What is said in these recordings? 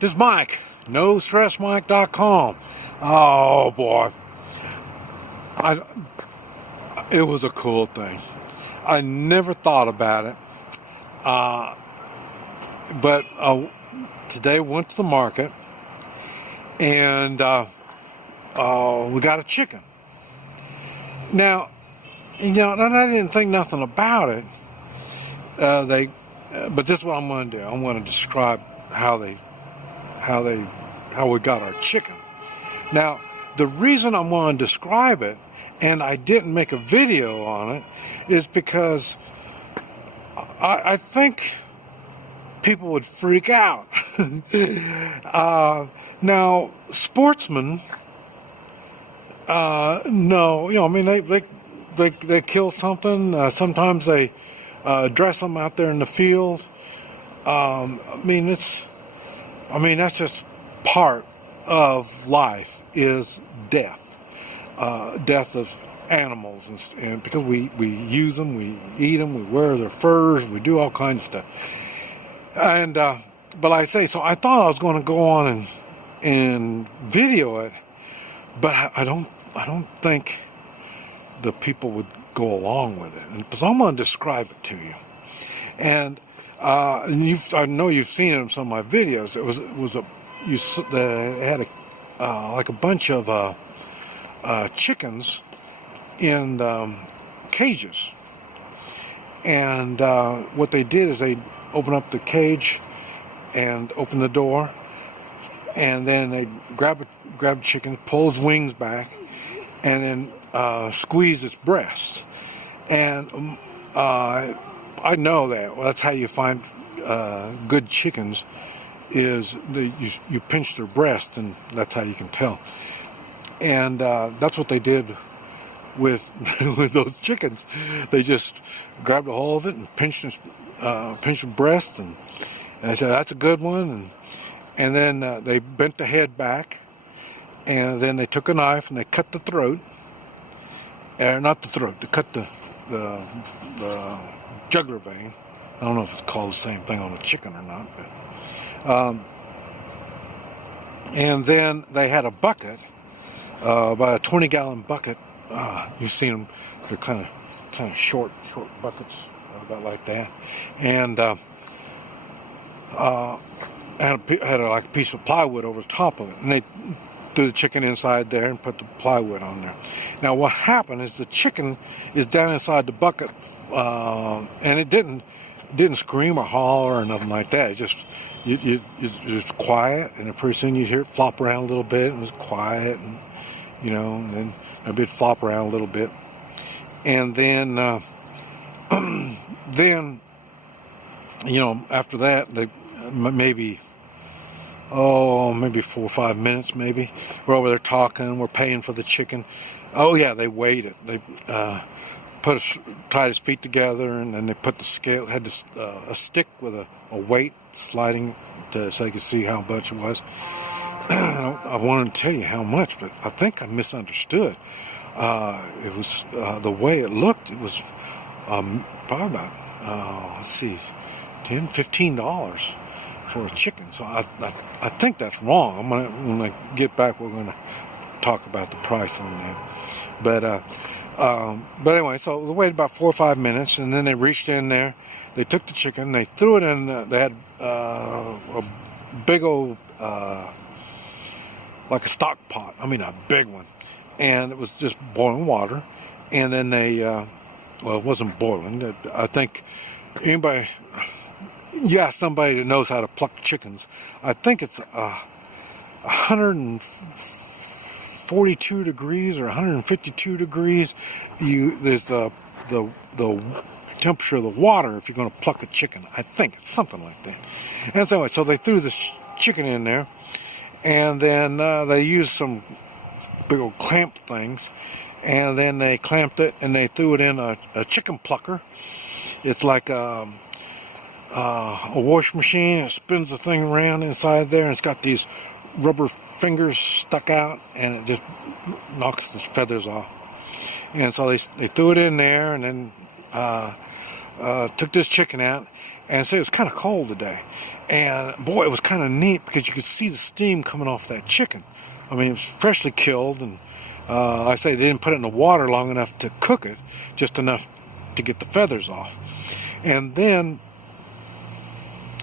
This is Mike, NoStressMike.com. Oh boy, it was a cool thing. I never thought about it, but today went to the market and we got a chicken. Now, and I didn't think nothing about it. But this is what I'm going to do. I'm going to describe how we got our chicken. Now, the reason I'm going to describe it, and I didn't make a video on it, is because I think people would freak out. Now, sportsmen, no, I mean they kill something. Sometimes they dress them out there in the field. That's just part of life, is death. Death of animals, and because we use them, we eat them, we wear their furs, we do all kinds of stuff. And but I say, so I thought I was going to go on and video it, but I don't think the people would go along with it, because I'm going to describe it to you. And I know you've seen it in some of my videos. They had like a bunch of chickens in cages, and what they did is they open up the cage and open the door, and then they grab the chicken, pull his wings back, and then squeeze its breast. And I know that. Well, that's how you find good chickens, is you pinch their breast, and that's how you can tell. And that's what they did with with those chickens. They just grabbed a hold of it and pinched the breast, and they said, that's a good one. And then they bent the head back, and then they took a knife and they cut the throat. Not the throat, they cut the jugular vein. I don't know if it's called the same thing on a chicken or not, but and then they had a bucket, about a 20-gallon bucket. You've seen them; they're kind of short buckets, about like that, and had like a piece of plywood over the top of it, and they threw the chicken inside there and put the plywood on there. Now, what happened is the chicken is down inside the bucket, and it didn't scream or holler or nothing like that. It just it's quiet, and pretty soon you hear it flop around a little bit, and it was quiet, and and then it'd flop around a little bit, and then after that, they maybe 4 or 5 minutes, maybe. We're over there talking, we're paying for the chicken. Oh yeah, they weighed it. They tied his feet together, and then they put the scale, had a stick with a weight sliding so you could see how much it was. I wanted to tell you how much, but I think I misunderstood. It was the way it looked. It was probably about $10-15 for a chicken. So I think that's wrong. When I get back, we're going to talk about the price on that. But anyway, so they waited about 4 or 5 minutes, and then they reached in there. They took the chicken, they threw it in. They had a big old like a stock pot. I mean, a big one, and it was just boiling water. And then they it wasn't boiling. I think you ask somebody that knows how to pluck chickens. I think it's 142 degrees or 152 degrees. There's the temperature of the water if you're going to pluck a chicken. I think it's something like that. And so they threw this chicken in there, and then they used some big old clamp things, and then they clamped it, and they threw it in a chicken plucker. It's like a wash machine. It spins the thing around inside there, and it's got these rubber fingers stuck out, and it just knocks the feathers off. And so they threw it in there, and then took this chicken out, And so it was kind of cold today. And boy, it was kind of neat because you could see the steam coming off that chicken. I mean, it was freshly killed, and like I say, they didn't put it in the water long enough to cook it, just enough to get the feathers off. And then,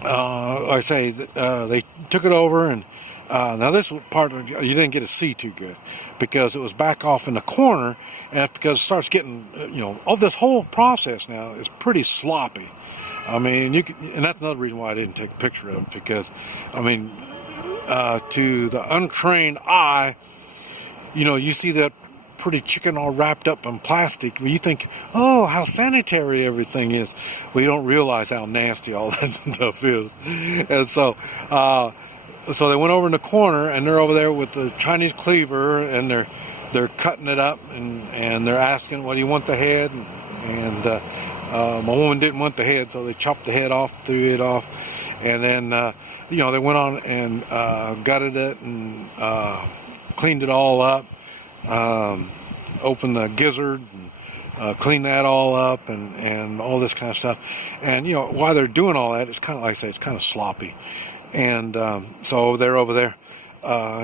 like I say, they took it over, and now this part you didn't get to see too good because it was back off in the corner, and that's because it starts getting, all this whole process now is pretty sloppy. I mean, and that's another reason why I didn't take a picture of it, because, I mean, to the untrained eye, you see that pretty chicken all wrapped up in plastic. You think, oh, how sanitary everything is. Well, you don't realize how nasty all that stuff is. And so they went over in the corner, and they're over there with the Chinese cleaver, and they're cutting it up, and they're asking, well, do you want the head? And my woman didn't want the head, so they chopped the head off, threw it off, and then they went on and gutted it and cleaned it all up, opened the gizzard, and cleaned that all up, and all this kind of stuff. And while they're doing all that, it's kind of, like I say, it's kind of sloppy. And so they're over there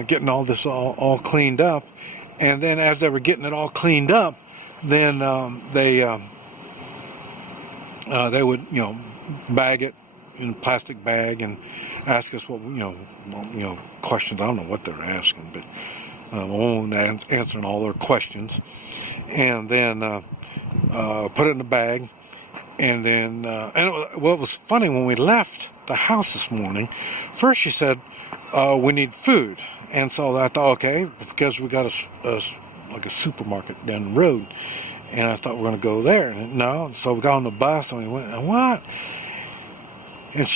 getting all this all cleaned up. And then as they were getting it all cleaned up, then they would bag it in a plastic bag and ask us what questions. I don't know what they're asking, but my woman answering all their questions, and then put it in the bag. And then it was funny when we left the house this morning. First she said we need food, and so I thought, okay, because we got a supermarket down the road, and I thought we were going to go there. And no, so we got on the bus and we went, and what? And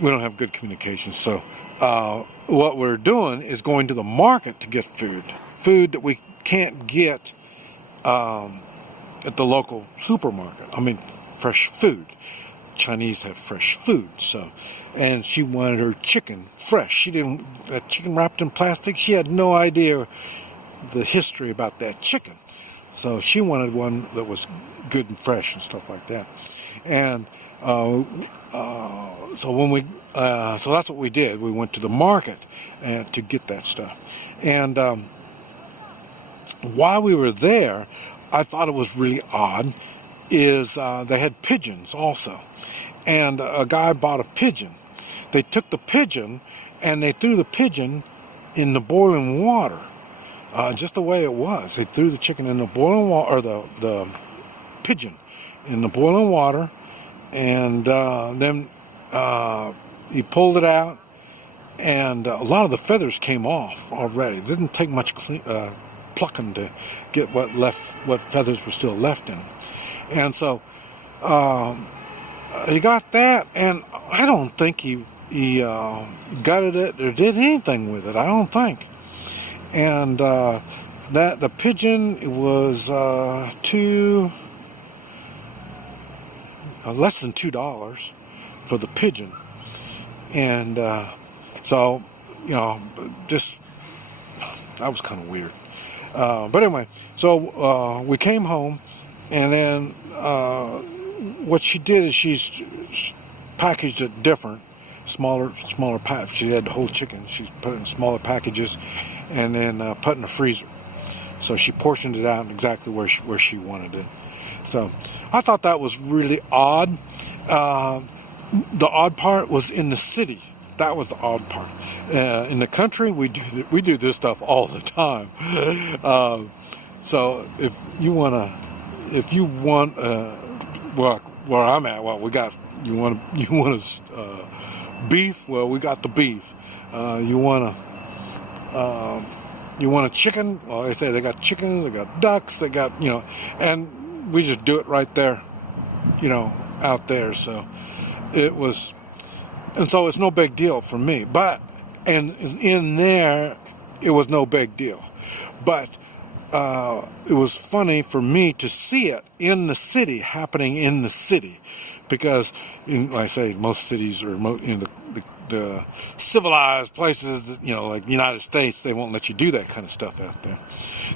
we don't have good communication, so what we're doing is going to the market to get food that we can't get at the local supermarket. I mean, fresh food. Chinese have fresh food, so, and she wanted her chicken fresh. She didn't, that chicken wrapped in plastic, she had no idea the history about that chicken. So she wanted one that was good and fresh and stuff like that. And so when so that's what we did. We went to the market to get that stuff. And while we were there, I thought it was really odd is they had pigeons also. And a guy bought a pigeon. They took the pigeon and they threw the pigeon in the boiling water. Just the way it was. They threw the chicken in the boiling water, or the pigeon in the boiling water, and then he pulled it out, and a lot of the feathers came off already. It didn't take much plucking to get what feathers were still left in it. And so he got that, and I don't think he gutted it or did anything with it. I don't think. And that the pigeon was less than $2 for the pigeon, and so just that was kind of weird. But anyway, so we came home, and then what she did is she's packaged it different, smaller pack. She had the whole chicken. She put it in smaller packages, and then put in the freezer. So she portioned it out exactly where she wanted it. So I thought that was really odd. The odd part was in the city. That was the odd part. In the country, we do this stuff all the time. So if you want, well, where I'm at, well, we got. You want beef? Well, we got the beef. You want a chicken? Well, they say they got chickens, they got ducks, they got, and we just do it right there, out there. So it was, and so it's no big deal for me. But, and in there, it was no big deal. But it was funny for me to see it in the city, happening in the city, because, like I say, most cities are the civilized places, like the United States, they won't let you do that kind of stuff out there.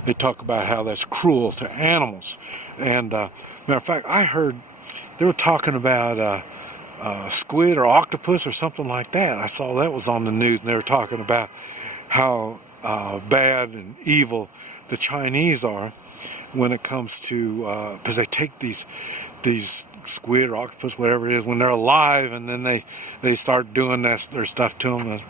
They talk about how that's cruel to animals. And matter of fact, I heard they were talking about squid or octopus or something like that. I saw that was on the news, and they were talking about how bad and evil the Chinese are when it comes to, because they take these squid or octopus, whatever it is, when they're alive, and then they start doing their stuff to them.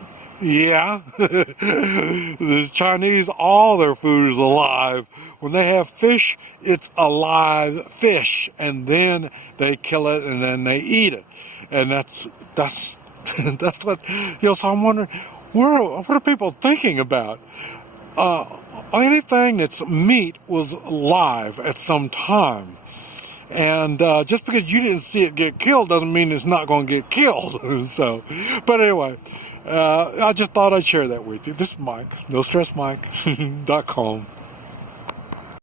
Yeah, the Chinese, all their food is alive. When they have fish, it's alive fish, and then they kill it and then they eat it, and that's that's what, so I'm wondering, what are people thinking about? Anything that's meat was live at some time. And just because you didn't see it get killed doesn't mean it's not going to get killed. So, but anyway, I just thought I'd share that with you. This is Mike, NoStressMike.com.